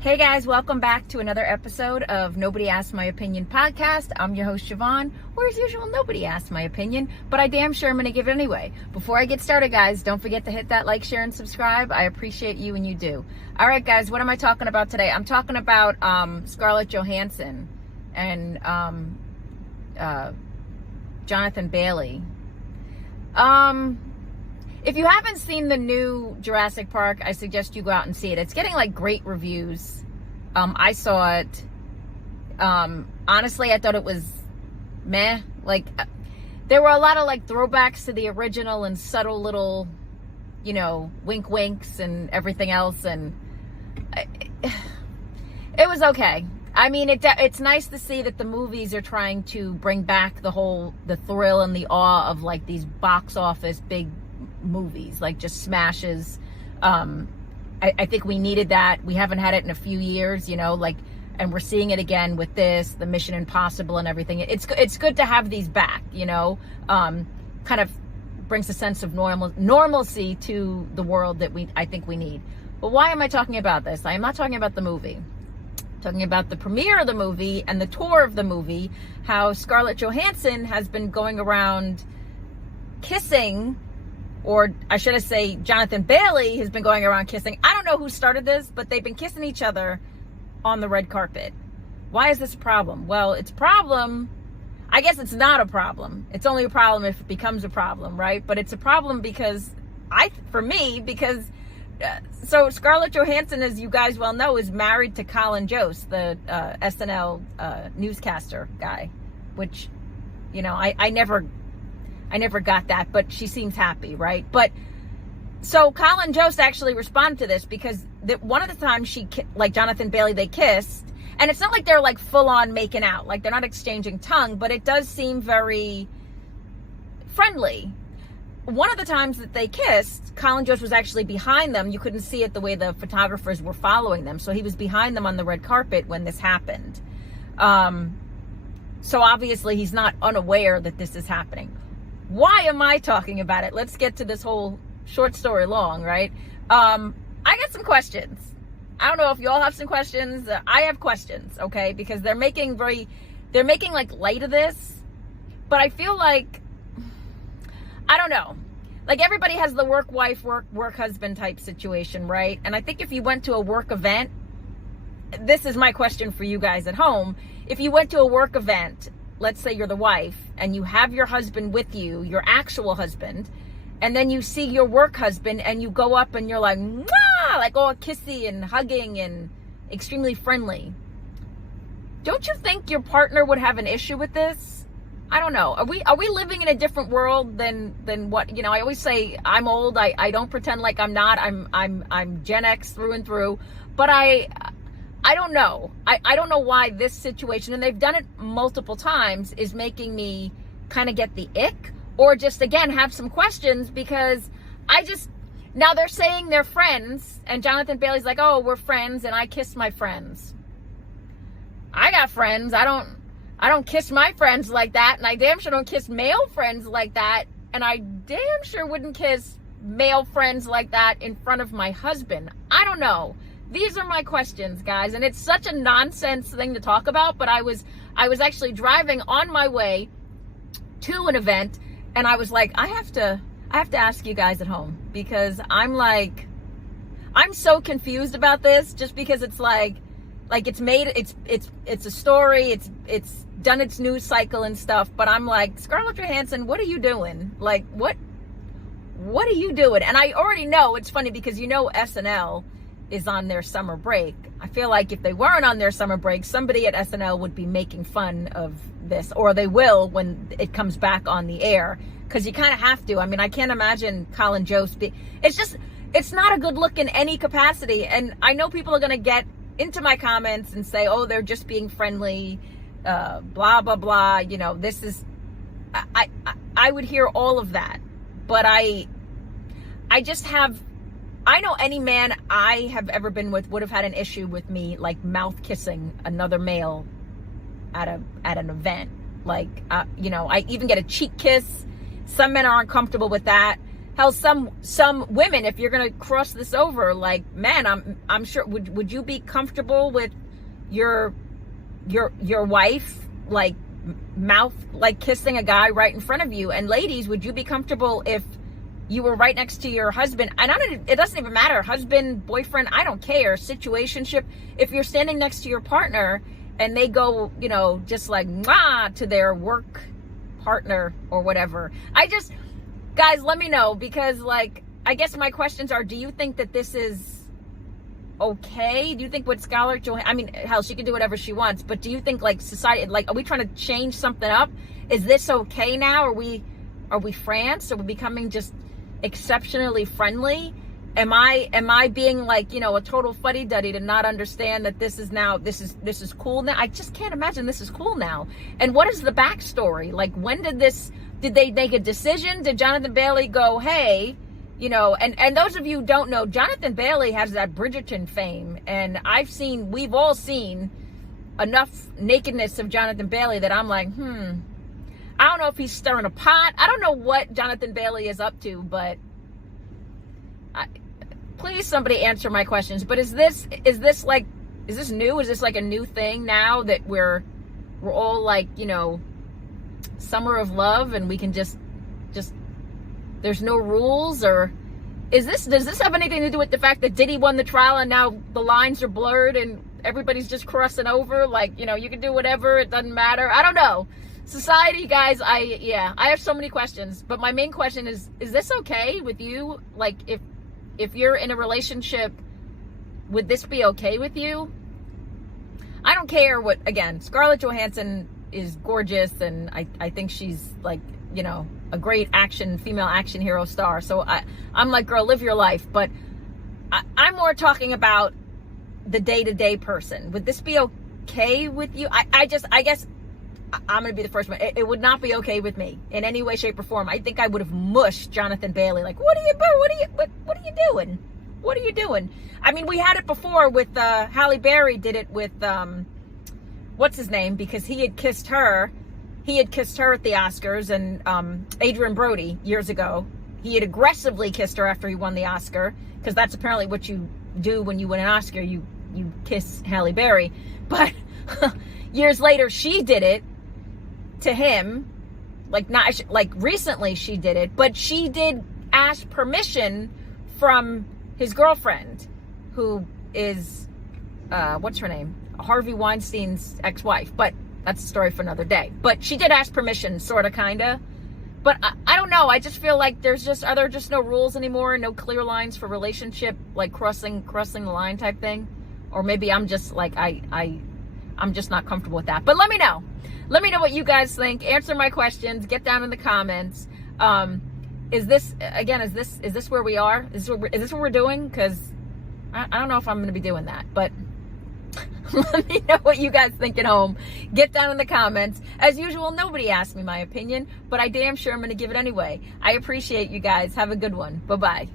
Hey guys, welcome back to another episode of Nobody Asked My Opinion podcast. I'm your host, Siobhan, or as usual, nobody asked my opinion, but I damn sure am going to give it anyway. Before I get started, guys, don't forget to hit that like, share, and subscribe. I appreciate you when you do. All right, guys, what am I talking about today? I'm talking about Scarlett Johansson and Jonathan Bailey. If you haven't seen the new Jurassic Park, I suggest you go out and see it. It's getting like great reviews. I saw it. Honestly, I thought it was meh. Like, there were a lot of like throwbacks to the original and subtle little, wink winks and everything else. And it was okay. I mean, it's nice to see that the movies are trying to bring back the thrill and the awe of like these box office big movies, like just smashes. I think we needed that. We haven't had it in a few years, and we're seeing it again with this, the Mission Impossible and everything. It's good to have these back, kind of brings a sense of normalcy to the world that I think we need. But why am I talking about this? I am not talking about the movie. I'm talking about the premiere of the movie and the tour of the movie, how Scarlett Johansson has been going around kissing, or I should say Jonathan Bailey has been going around kissing. I don't know who started this, but they've been kissing each other on the red carpet. Why is this a problem? Well, it's a problem. I guess it's not a problem. It's only a problem if it becomes a problem, right? But it's a problem because so Scarlett Johansson, as you guys well know, is married to Colin Jost, the SNL newscaster guy, which, I never got that, but she seems happy, right? But so Colin Jost actually responded to this because one of the times Jonathan Bailey, they kissed, and it's not like they're like full on making out, like they're not exchanging tongue, but it does seem very friendly. One of the times that they kissed, Colin Jost was actually behind them. You couldn't see it the way the photographers were following them. So he was behind them on the red carpet when this happened. So obviously he's not unaware that this is happening. Why am I talking about it? Let's get to this whole short story long, right? I got some questions. I don't know if you all have some questions. I have questions, okay? Because they're making like light of this, but I feel like, I don't know. Like, everybody has the work wife, work husband type situation, right? And I think if you went to a work event, this is my question for you guys at home. If you went to a work event, let's say you're the wife and you have your husband with you, your actual husband, and then you see your work husband and you go up and you're like, mwah, like all kissy and hugging and extremely friendly. Don't you think your partner would have an issue with this? I don't know. Are we living in a different world than what, I always say I'm old. I don't pretend like I'm not. I'm Gen X through and through, but I don't know. I don't know why this situation, and they've done it multiple times, is making me kind of get the ick, or just, again, have some questions, because now they're saying they're friends, and Jonathan Bailey's like, oh, we're friends, and I kiss my friends. I got friends. I don't kiss my friends like that, and I damn sure don't kiss male friends like that, and I damn sure wouldn't kiss male friends like that in front of my husband. I don't know. These are my questions, guys, and it's such a nonsense thing to talk about, but I was actually driving on my way to an event, and I was like, I have to ask you guys at home, because I'm so confused about this, just because it's like it's a story, it's done its news cycle and stuff, but I'm like, Scarlett Johansson, what are you doing? Like, what are you doing? And I already know, it's funny because SNL is on their summer break. I feel like if they weren't on their summer break, somebody at SNL would be making fun of this, or they will when it comes back on the air, because you kind of have to. I mean, I can't imagine Colin Jost it's not a good look in any capacity. And I know people are going to get into my comments and say, oh, they're just being friendly, blah, blah, blah. This is, I would hear all of that, but I know any man I have ever been with would have had an issue with me, like, mouth kissing another male at an event. Like, I even get a cheek kiss. Some men are uncomfortable with that. hell, some women, if you're gonna cross this over, like, man, I'm sure, would you be comfortable with your wife, like, mouth, like, kissing a guy right in front of you? And ladies, would you be comfortable if you were right next to your husband? And it doesn't even matter, husband, boyfriend, I don't care, situationship. If you're standing next to your partner and they go, you know, just like, mwah, to their work partner or whatever. Guys, let me know, because, like, I guess my questions are, do you think that this is okay? Do you think with Scarlett Johansson, I mean, hell, she can do whatever she wants, but do you think, like, society, like, are we trying to change something up? Is this okay now? Are we France? Are we becoming just exceptionally friendly? Am I being, like, you know, a total fuddy-duddy to not understand that this is cool now? I just can't imagine this is cool now. And what is the backstory? Like, when did they make a decision? Did Jonathan Bailey go, hey, you know, and those of you who don't know, Jonathan Bailey has that Bridgerton fame, and we've all seen enough nakedness of Jonathan Bailey that I'm like, I don't know if he's stirring a pot. I don't know what Jonathan Bailey is up to, but please somebody answer my questions. But is this new? Is this like a new thing now that we're all, like, you know, summer of love and we can just there's no rules? Or does this have anything to do with the fact that Diddy won the trial and now the lines are blurred and everybody's just crossing over? Like, you know, you can do whatever, it doesn't matter. I don't know. Society, guys, I have so many questions, but my main question is this okay with you? Like, if you're in a relationship, would this be okay with you? I don't care what, again, Scarlett Johansson is gorgeous, and I think she's, like, you know, a great female action hero star. So I'm like, girl, live your life. But I'm more talking about the day-to-day person. Would this be okay with you? I guess I'm going to be the first one. It would not be okay with me in any way, shape, or form. I think I would have mushed Jonathan Bailey. Like, what are you doing? What are you doing? I mean, we had it before with Halle Berry did it with what's his name, because he had kissed her at the Oscars, and Adrian Brody years ago, he had aggressively kissed her after he won the Oscar, because that's apparently what you do when you win an Oscar. You kiss Halle Berry. But years later, she did it to him, like recently she did it, but she did ask permission from his girlfriend, who is what's her name, Harvey Weinstein's ex-wife. But that's a story for another day. But she did ask permission, sort of, kind of. But I don't know, I just feel like are there just no rules anymore, no clear lines for relationship, like crossing the line type thing? Or maybe I'm just like, I'm just not comfortable with that. But let me know what you guys think. Answer my questions. Get down in the comments. Is this where we are? Is this what we're doing? Because I don't know if I'm going to be doing that. But let me know what you guys think at home. Get down in the comments. As usual, nobody asked me my opinion, but I damn sure I'm going to give it anyway. I appreciate you guys. Have a good one. Bye-bye.